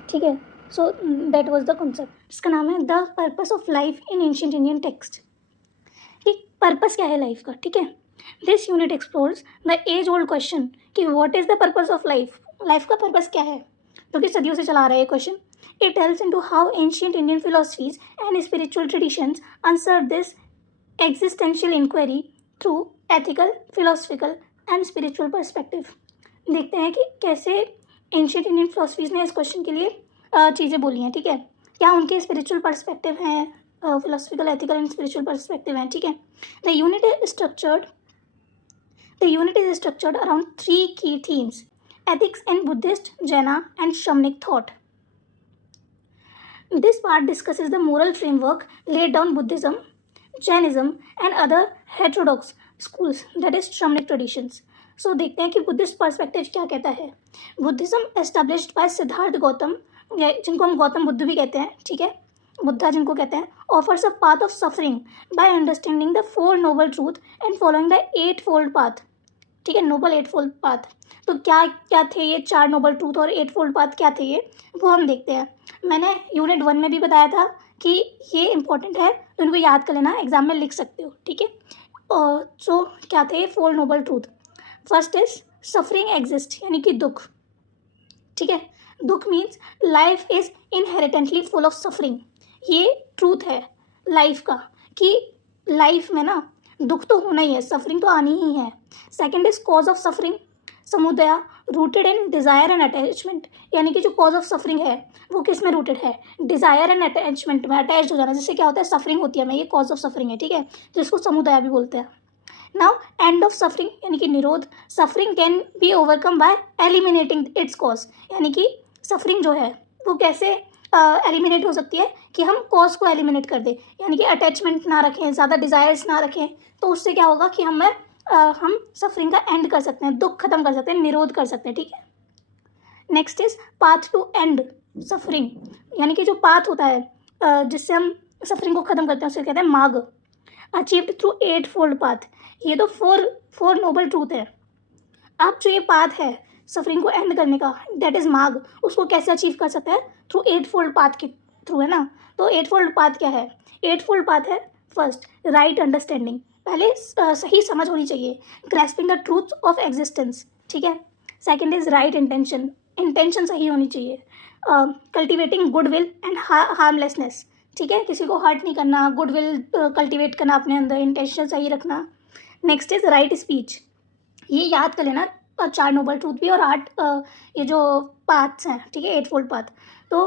ठीक है, so that was the concept. इसका नाम है the purpose of life in ancient Indian text. ठीक, पर्पस क्या है लाइफ का। ठीक है, this unit explores the age old question कि what is the purpose of life, life का पर्पस क्या है, जो कि सदियों से चला रहा है ये question. It delves into how ancient Indian philosophies and spiritual traditions answer this existential inquiry through ethical, philosophical and spiritual perspective. देखते हैं कि कैसे एंशिएंट इंडियन फिलोसफीज ने इस क्वेश्चन के लिए चीज़ें बोली हैं। ठीक है, क्या उनके स्पिरिचुअल पर्सपेक्टिव हैं, philosophical, ethical and spiritual perspective हैं। ठीक है, the unit is structured around 3 key themes: ethics in Buddhist, Jaina and Shamanic thought. This part discusses the moral framework laid down Buddhism, Jainism and other heterodox schools, that is Shamanic traditions. So देखते हैं कि Buddhist perspective क्या कहता है। Buddhism established by Siddharth Gautam, जिनको हम गौतम बुद्ध भी कहते हैं, ठीक है, बुद्धा जिनको कहते हैं, offers a path of suffering by understanding the 4 noble truth and following the 8-fold path. ठीक है, नोबल 8-fold पाथ। तो क्या क्या थे ये 4 नोबल ट्रूथ और 8-fold पाथ क्या थे ये, वो हम देखते हैं। मैंने यूनिट 1 में भी बताया था कि ये इंपॉर्टेंट है, तो इनको याद कर लेना, एग्जाम में लिख सकते हो। ठीक है, सो क्या थे 4 noble truth. First is suffering exist, यानी कि दुख। ठीक है, dukkha means life is inherently full of suffering. ये ट्रूथ है लाइफ का कि लाइफ में ना दुख तो होना ही है, सफरिंग तो आनी ही है। Second is cause of suffering, samudaya rooted in desire and attachment, यानी कि जो कॉज ऑफ सफरिंग है वो किस में रूटेड है, डिज़ायर एंड अटैचमेंट में, अटैच हो जाना, जिससे क्या होता है सफरिंग होती है हमें, ये कॉज ऑफ सफरिंग है। ठीक है, जिसको समुदय भी बोलते हैं। नाउ एंड ऑफ सफरिंग यानी कि निरोध, suffering can be overcome bye eliminating it's cause, यानी कि सफरिंग जो है वो कैसे एलिमिनेट हो सकती है कि हम कॉज को एलिमिनेट कर दें, यानी कि अटैचमेंट ना रखें, ज़्यादा डिज़ायर्स ना रखें, तो उससे क्या होगा कि हम सफरिंग का एंड कर सकते हैं, दुख खत्म कर सकते हैं, निरोध कर सकते हैं। ठीक है, next is path to end suffering, यानी कि जो पाथ होता है जिससे हम सफरिंग को खत्म करते हैं उसे कहते हैं मार्ग, अचीव्ड थ्रू 8-fold पाथ। ये तो फोर नोबल ट्रूथ है। अब जो ये पाथ है सफरिंग को एंड करने का, दैट इज मार्ग, उसको कैसे अचीव कर सकते हैं, थ्रू 8-fold पाथ के थ्रू, है ना। तो एट फोल्ड पाथ क्या है? एट फोल्ड पाथ है, फर्स्ट राइट अंडरस्टैंडिंग, पहले सही समझ होनी चाहिए, grasping the truth of existence, ठीक है। Second is right intention, intention सही होनी चाहिए, कल्टिवेटिंग गुडविल एंड हार्मलेसनेस, ठीक है, किसी को हर्ट नहीं करना, गुडविल कल्टिवेट करना अपने अंदर, इंटेंशन सही रखना। नेक्स्ट इज राइट स्पीच, ये याद कर लेना, 4 नोबल ट्रूथ भी और 8 ये जो पाथ्स हैं, ठीक है, 8 फोल्ड पाथ। तो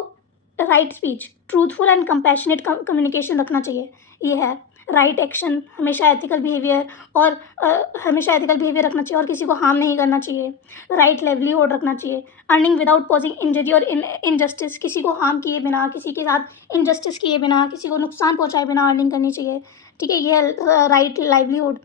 right speech, truthful and compassionate communication रखना चाहिए, ये है। राइट एक्शन, हमेशा एथिकल बिहेवियर और हमेशा एथिकल बिहेवियर रखना चाहिए और किसी को हार्म नहीं करना चाहिए। राइट लाइवलीहुड रखना चाहिए, अर्निंग विदाउट पॉजिंग इंजरी और इनजस्टिस, किसी को हार्म किए बिना, किसी के साथ इनजस्टिस किए बिना, किसी को नुकसान पहुंचाए बिना अर्निंग करनी चाहिए, ठीक है, ये right livelihood.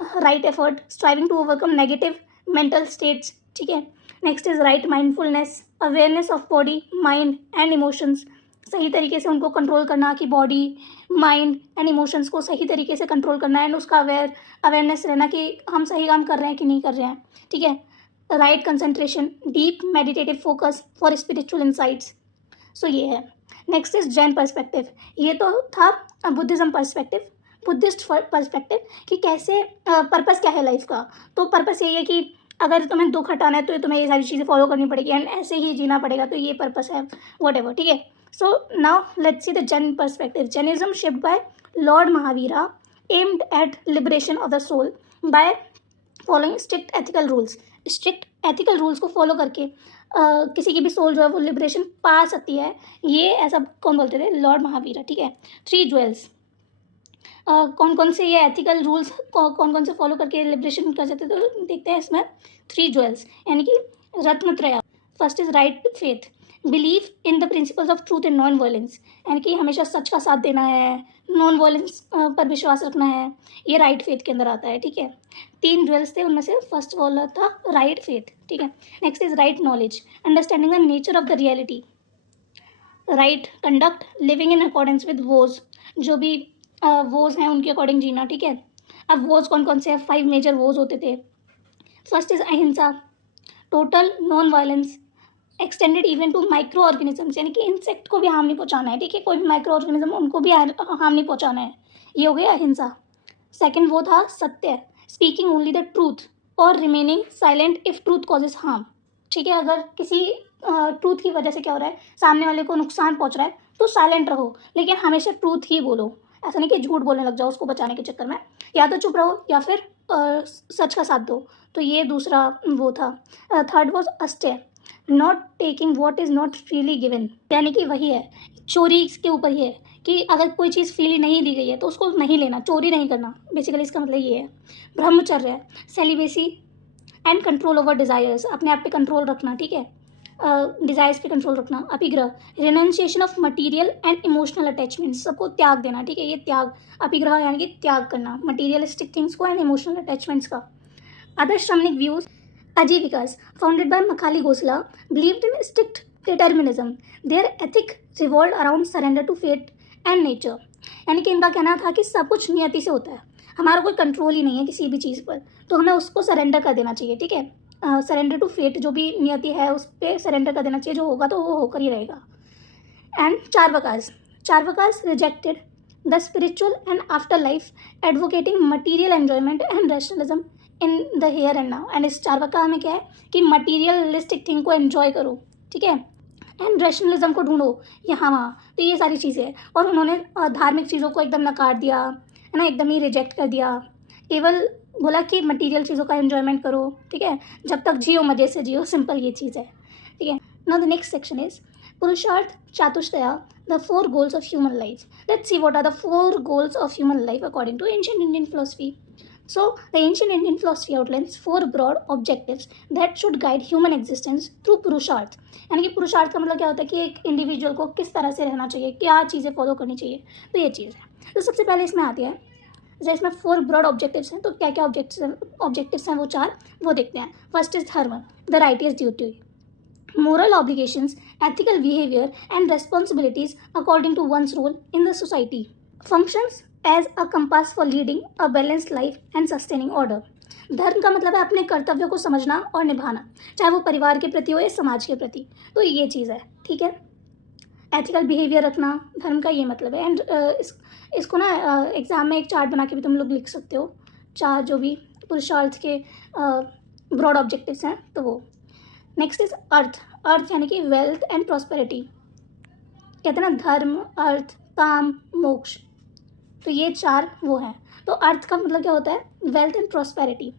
Right effort, striving to overcome negative mental states, ठीक है। Next is right mindfulness, awareness of body mind and emotions, सही तरीके से उनको कंट्रोल करना कि बॉडी माइंड एंड इमोशंस को सही तरीके से कंट्रोल करना एंड उसका अवेयरनेस रहना कि हम सही काम कर रहे हैं कि नहीं कर रहे हैं, ठीक है। Right concentration, deep meditative focus for spiritual insights, so ये है। नेक्स्ट इज जैन पर्सपेक्टिव, ये तो था बुद्धिज्म पर्सपेक्टिव, बुद्धिस्ट पर्सपेक्टिव कि कैसे पर्पस क्या है लाइफ का। तो पर्पस यही है कि अगर तुम्हें दुख हटाना है तो तुम्हें ये सारी चीज़ें फॉलो करनी पड़ेगी एंड ऐसे ही जीना पड़ेगा, तो ये पर्पस है, व्हाटएवर, ठीक है। So now let's see the Jain perspective. Jainism shaped by lord Mahavira aimed at liberation of the soul by following strict ethical rules, strict ethical rules को फॉलो करके किसी की भी सोल जो है वो लिबरेशन पा सकती है, ये ऐसा कौन बोलते थे? लॉर्ड महावीरा, ठीक है। 3 ज्वेल्स, कौन कौन से ये एथिकल रूल्स कौन कौन से फॉलो करके लिबरेशन कर सकते, तो देखते हैं इसमें 3 ज्वेल्स यानी कि ratnatraya. First is right faith, believe in the principles of truth and non violence, यानी कि हमेशा सच का साथ देना है, नॉन वायलेंस पर विश्वास रखना है, ये राइट फेथ के अंदर आता है, ठीक है। 3 ज्वेल्स थे, उनमें से फर्स्ट वाला था राइट फेथ, ठीक है। Next is right knowledge, understanding the nature of the reality. Right conduct, living in accordance with vows, जो भी वोज हैं उनके अकॉर्डिंग जीना, ठीक है। अब वोज कौन कौन से हैं? 5 मेजर वोज होते थे। First is ahimsa, total non violence, extended even to micro organisms, यानी कि इंसेक्ट को भी हार्म नहीं पहुंचाना है, ठीक है, कोई भी माइक्रो ऑर्गेनिज्म उनको भी हार्म नहीं पहुंचाना है, ये हो गया अहिंसा। सेकेंड वो था सत्य, स्पीकिंग ओनली द ट्रूथ और remaining silent if truth causes harm, ठीक है। अगर किसी ट्रूथ की वजह से क्या हो रहा है, सामने वाले को नुकसान पहुंच रहा है, तो साइलेंट रहो, लेकिन हमेशा ट्रूथ ही बोलो, ऐसा नहीं कि झूठ बोलने लग जाओ उसको बचाने के चक्कर में, या तो चुप रहो या फिर सच का साथ दो, तो ये दूसरा वो था। Third was asteya, not taking what is not freely given, यानी कि वही है, चोरी के ऊपर ही है कि अगर कोई चीज़ फ्रीली नहीं दी गई है तो उसको नहीं लेना, चोरी नहीं करना, बेसिकली इसका मतलब ये है। ब्रह्मचर्य, celibacy and control over desires, अपने आप पे कंट्रोल रखना, ठीक है, डिज़ायर्स पे कंट्रोल रखना। Aparigraha, renunciation of material and emotional attachment, सबको त्याग देना, ठीक है, ये त्याग, अपिग्रह यानी कि त्याग करना मटीरियलिस्टिक थिंग्स को एंड इमोशनल अटैचमेंट्स का। Other Shramanic views, Ajivikas founded by Makkhali Gosala believed in strict determinism, their ethic revolve around surrender to fate and nature, यानी कि इनका कहना था कि सब कुछ नियति से होता है, हमारा कोई कंट्रोल ही नहीं है किसी भी चीज़ पर, तो हमें उसको सरेंडर कर देना चाहिए, ठीक है। सरेंडर टू फेट, जो भी नियति है उस पर सरेंडर कर देना चाहिए, जो होगा तो वो होकर ही रहेगा। And Charvakas, Charvakas rejected the spiritual and after life, advocating material enjoyment and rationalism in the here and now, and इस चार्वका में क्या है कि मटीरियलिस्टिक थिंग को एन्जॉय करो, ठीक है, एंड रैशनलिज्म को ढूंढो यहाँ वहाँ, तो ये सारी चीज़ें हैं। और उन्होंने धार्मिक चीज़ों को एकदम नकार दिया, है ना, एकदम ही रिजेक्ट कर दिया, केवल बोला कि मटेरियल चीज़ों का एंजॉयमेंट करो, ठीक है, जब तक जियो मज़े से जियो, सिंपल ये चीज़ है, ठीक है। Now the next section is पुरुषार्थ चातुष्टया, the 4 goals of human life. Let's see what are the 4 goals of human life according to ancient Indian philosophy. So the ancient Indian philosophy outlines 4 broad objectives that should guide human existence through पुरुषार्थ, यानी कि पुरुषार्थ का मतलब क्या होता है कि एक इंडिविजुअल को किस तरह से रहना चाहिए, क्या चीज़ें फॉलो करनी चाहिए, तो ये चीज़ है। तो सबसे पहले इसमें आती है, जैसे इसमें 4 ब्रॉड ऑब्जेक्टिव्स हैं, तो क्या क्या ऑब्जेक्टिव्स हैं वो 4, वो देखते हैं। फर्स्ट इज धर्म, the righteous duty, moral obligations, ethical behavior and responsibilities according to one's role in the society, functions as a compass for leading a balanced life and sustaining order. धर्म का मतलब है अपने कर्तव्यों को समझना और निभाना, चाहे वो परिवार के प्रति हो या समाज के प्रति, तो ये चीज़ है, ठीक है। एथिकल बिहेवियर रखना धर्म का ये मतलब है। एंड इसको ना एग्ज़ाम में एक चार्ट बना के भी तुम लोग लिख सकते हो, चार जो भी पुरुषार्थ के ब्रॉड ऑब्जेक्टिव्स हैं तो वो। Next is earth. अर्थ यानी कि वेल्थ एंड प्रॉस्पेरिटी। कहते हैं ना धर्म, अर्थ, काम, मोक्ष, तो ये चार वो हैं। तो अर्थ का मतलब क्या होता है? Wealth and prosperity.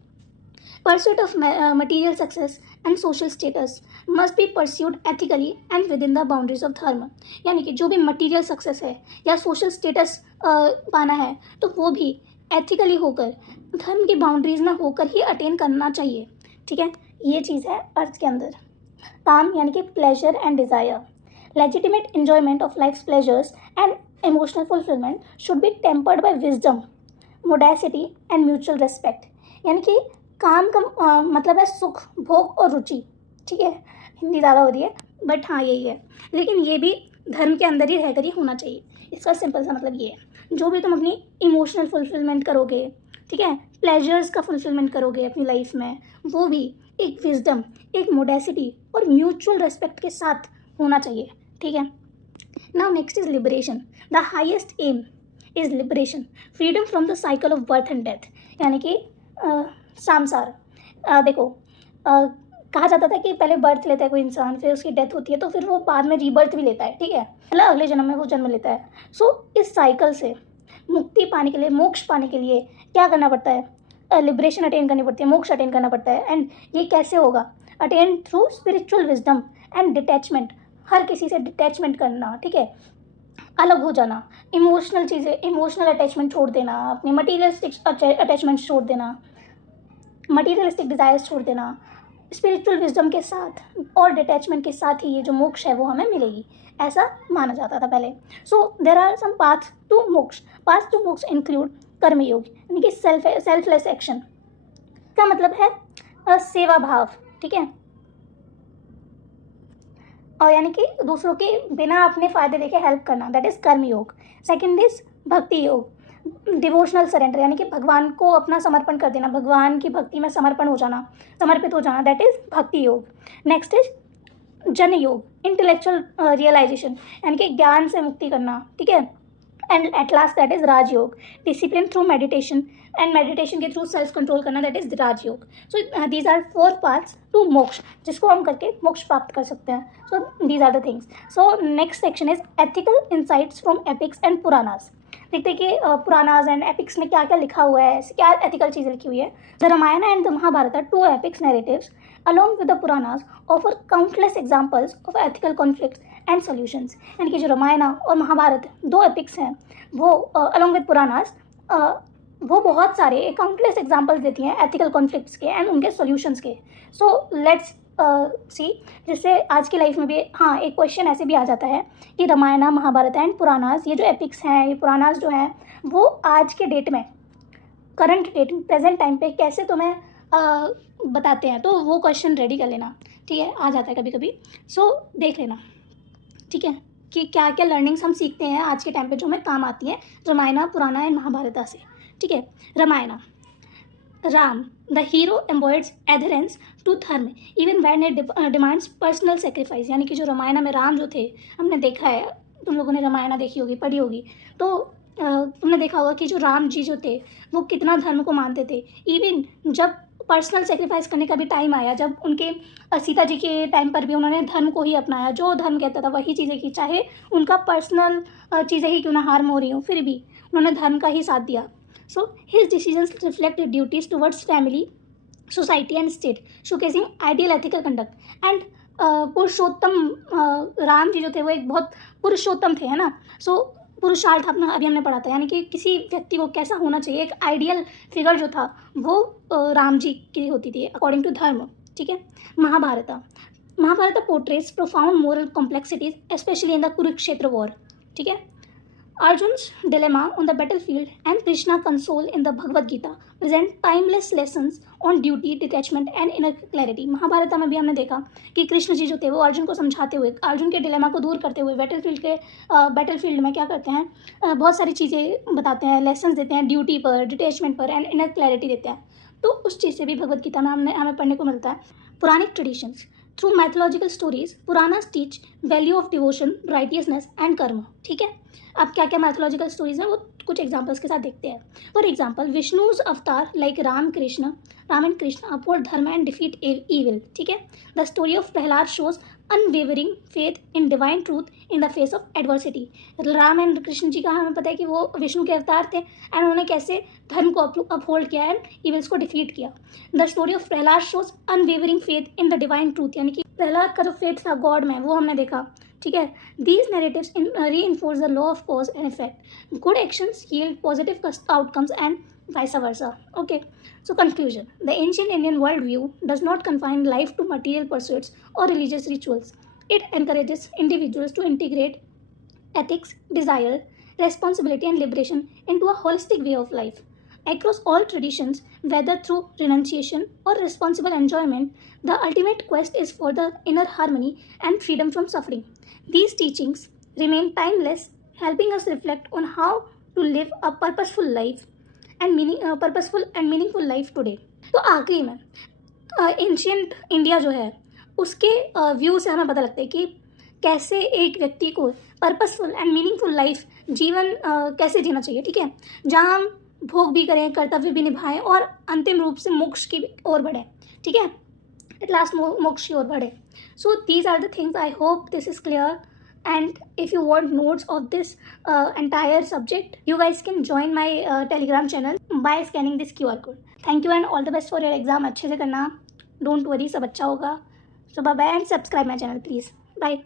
Pursuit of material success and social status must be pursued ethically and within the boundaries of धर्म। यानी कि जो भी मटीरियल सक्सेस है या सोशल स्टेटस पाना है तो वो भी एथिकली होकर, धर्म की बाउंड्रीज में होकर ही अटेन करना चाहिए। ठीक है, ये चीज़ है अर्थ के अंदर। काम यानी कि pleasure and desire. Legitimate enjoyment of life's pleasures and emotional fulfilment should be tempered by wisdom, modesty and mutual respect. यानी कि काम का मतलब है सुख, भोग और रुचि। ठीक है, हिंदी ज़्यादा हो रही है बट हाँ यही है, लेकिन ये भी धर्म के अंदर ही रहकर ही होना चाहिए। इसका सिंपल सा मतलब ये है, जो भी तुम अपनी इमोशनल फुलफिलमेंट करोगे, ठीक है, प्लेजर्स का फुलफिलमेंट करोगे अपनी लाइफ में, वो भी एक विजडम, एक मोडेसिटी और म्यूचुअल रेस्पेक्ट के साथ होना चाहिए। ठीक है, now next is liberation. The highest aim is liberation, freedom from the cycle of birth and death. यानी कि सांसार, देखो कहा जाता था कि पहले बर्थ लेता है कोई इंसान, फिर उसकी डेथ होती है, तो फिर वो बाद में रीबर्थ भी लेता है। ठीक है, मतलब अगले जन्म में वो जन्म लेता है। सो इस साइकिल से मुक्ति पाने के लिए, मोक्ष पाने के लिए क्या करना पड़ता है? लिबरेशन अटेन करनी पड़ती है, मोक्ष अटेन करना पड़ता है। एंड ये कैसे होगा? Attain through spiritual wisdom and detachment. हर किसी से डिटैचमेंट करना, ठीक है, अलग हो जाना, इमोशनल चीज़ें, इमोशनल अटैचमेंट छोड़ देना, अपनी मटीरियलिस्टिक अटैचमेंट छोड़ देना, मटीरियलिस्टिक डिज़ायर्स छोड़ देना, स्पिरिचुअल विजडम के साथ और डिटैचमेंट के साथ ही ये जो मोक्ष है वो हमें मिलेगी, ऐसा माना जाता था पहले। So there are some path to moksha. Path to moksha include karmayoga, यानी कि सेल्फलेस एक्शन का मतलब है सेवा भाव। ठीक है, और यानी कि दूसरों के बिना अपने फ़ायदे देखे हेल्प करना, दैट इज़ कर्म योग। सेकेंड इज भक्ति योग, डिवोशनल सरेंडर, यानी कि भगवान को अपना समर्पण कर देना, भगवान की भक्ति में समर्पण हो जाना, समर्पित हो जाना, दैट इज़ भक्ति योग। नेक्स्ट इज जन योग, इंटेलेक्चुअल रियलाइजेशन, यानी कि ज्ञान से मुक्ति करना। ठीक है, and at last that is Rajyoga, discipline through meditation, and meditation के थ्रू सेल्फ कंट्रोल करना, that is Rajyoga. So these are 4 paths to moksha, जिसको हम करके मोक्ष प्राप्त कर सकते हैं। So these are the things. So next section is ethical insights from epics and Puranas. देखते हैं कि पुराणास एंड एपिक्स में क्या क्या लिखा हुआ है, क्या एथिकल चीज़ें लिखी हुई है। The Ramayana and the Mahabharata are 2 epics narratives along with the Puranas offer countless examples of ethical conflicts and solutions। यानी कि जो रामायण और महाभारत 2 एपिक्स हैं वो along with पुराणास वो बहुत सारे काउंटलेस एग्जाम्पल्स देती हैं एथिकल कॉन्फ्लिक्ट्स के एंड उनके सॉल्यूशंस के। सो लेट्स सी, जिससे आज की लाइफ में भी हाँ एक क्वेश्चन ऐसे भी आ जाता है कि रामायण, महाभारत एंड पुराणास, ये जो एपिक्स हैं, ये पुराणास जो हैं, वो आज के डेट में, करंट डेट, प्रेजेंट टाइम पे कैसे तुम्हें बताते हैं, तो वो क्वेश्चन रेडी कर लेना। ठीक है, आ जाता है कभी कभी, सो देख लेना। ठीक है, कि क्या क्या लर्निंग्स हम सीखते हैं आज के टाइम पे जो हमें काम आती हैं रामायण, पुराना एंड महाभारत से। ठीक है, Ramayana, Ram the hero embodies adherence to dharma even when it demands personal sacrifice. यानी कि जो रामायण में राम जो थे, हमने देखा है, तुम लोगों ने रामायण देखी होगी, पढ़ी होगी, तो तुमने देखा होगा कि जो राम जी जो थे वो कितना धर्म को मानते थे। इवन जब पर्सनल सेक्रीफाइस करने का भी टाइम आया, जब उनके सीता जी के टाइम पर भी उन्होंने धर्म को ही अपनाया, जो धर्म कहता था वही चीज़ें की, चाहे उनका पर्सनल चीज़ें ही क्यों ना हार्म हो रही हो, फिर भी उन्होंने धर्म का ही साथ दिया। So his decisions reflect duties towards family, society and state, showcasing ideal ethical conduct. And Purushottam Ram ji जो थे वो एक बहुत पुरुषोत्तम थे, है ना। सो पुरुषार्थ अपना अभी हमने पढ़ा था, यानी कि किसी व्यक्ति को कैसा होना चाहिए, एक आइडियल फिगर जो था वो राम जी की होती थी अकॉर्डिंग टू धर्म। ठीक है, Mahabharata portrays profound moral complexities especially in the Kurukshetra war. ठीक है, Arjun's dilemma on the battlefield and Krishna console in the Bhagavad Gita present timeless lessons on duty, detachment and inner clarity। Mahabharat में भी हमने देखा कि कृष्ण जी जो थे वो अर्जुन को समझाते हुए, अर्जुन के डिलेमा को दूर करते हुए बैटलफील्ड में क्या करते हैं, बहुत सारी चीज़ें बताते हैं, लेसन्स देते हैं ड्यूटी पर, डिटैचमेंट पर एंड इनर क्लैरिटी देते हैं। तो उस चीज़ से भी भगवद गीता में हमें पढ़ने को मिलता है। Puranic through mythological stories Puranas teach value of devotion, righteousness and karma. ठीक है, अब क्या क्या मैथोलॉजिकल स्टोरीज हैं वो कुछ एग्जाम्पल्स के साथ देखते हैं। For example, Vishnu's avatar like Ram and Krishna uphold dharma and defeat evil। ठीक है, the story of Prahlad shows unwavering faith in divine truth in the face of adversity. Ram and Krishna ji का हमें पता है कि वो विष्णु के अवतार थे एंड उन्होंने कैसे धर्म को अपहोल्ड किया एंड इविल्स को डिफीट किया। The story of Prahlad shows unwavering faith in the divine truth, यानी कि प्रहलाद का जो फेथ था गॉड में वो हमने देखा। ठीक है, these narratives reinforce the law of cause and effect. Good actions yield positive outcomes and vice versa. Okay, so conclusion. The ancient Indian worldview does not confine life to material pursuits or religious rituals. It encourages individuals to integrate ethics, desire, responsibility, and liberation into a holistic way of life. Across all traditions, whether through renunciation or responsible enjoyment, the ultimate quest is for the inner harmony and freedom from suffering. These teachings remain timeless, helping us reflect on how to live a purposeful and meaningful life today. तो आखिरी में ancient India जो है उसके view से हमें पता लगता है कि कैसे एक व्यक्ति को पर्पसफुल एंड मीनिंगफुल लाइफ जीवन कैसे जीना चाहिए। ठीक है, जहाँ हम भोग भी करें, कर्तव्य भी निभाएं और अंतिम रूप से मोक्ष की ओर बढ़ें। ठीक है, एट लास्ट मोक्ष की ओर बढ़े। So these are the things, I hope this is clear, and if you want notes of this entire subject, you guys can join my telegram channel by scanning this QR code. Thank you and all the best for your exam. अच्छे से करना, don't worry, सब अच्छा होगा। So bye bye and subscribe my channel please. Bye.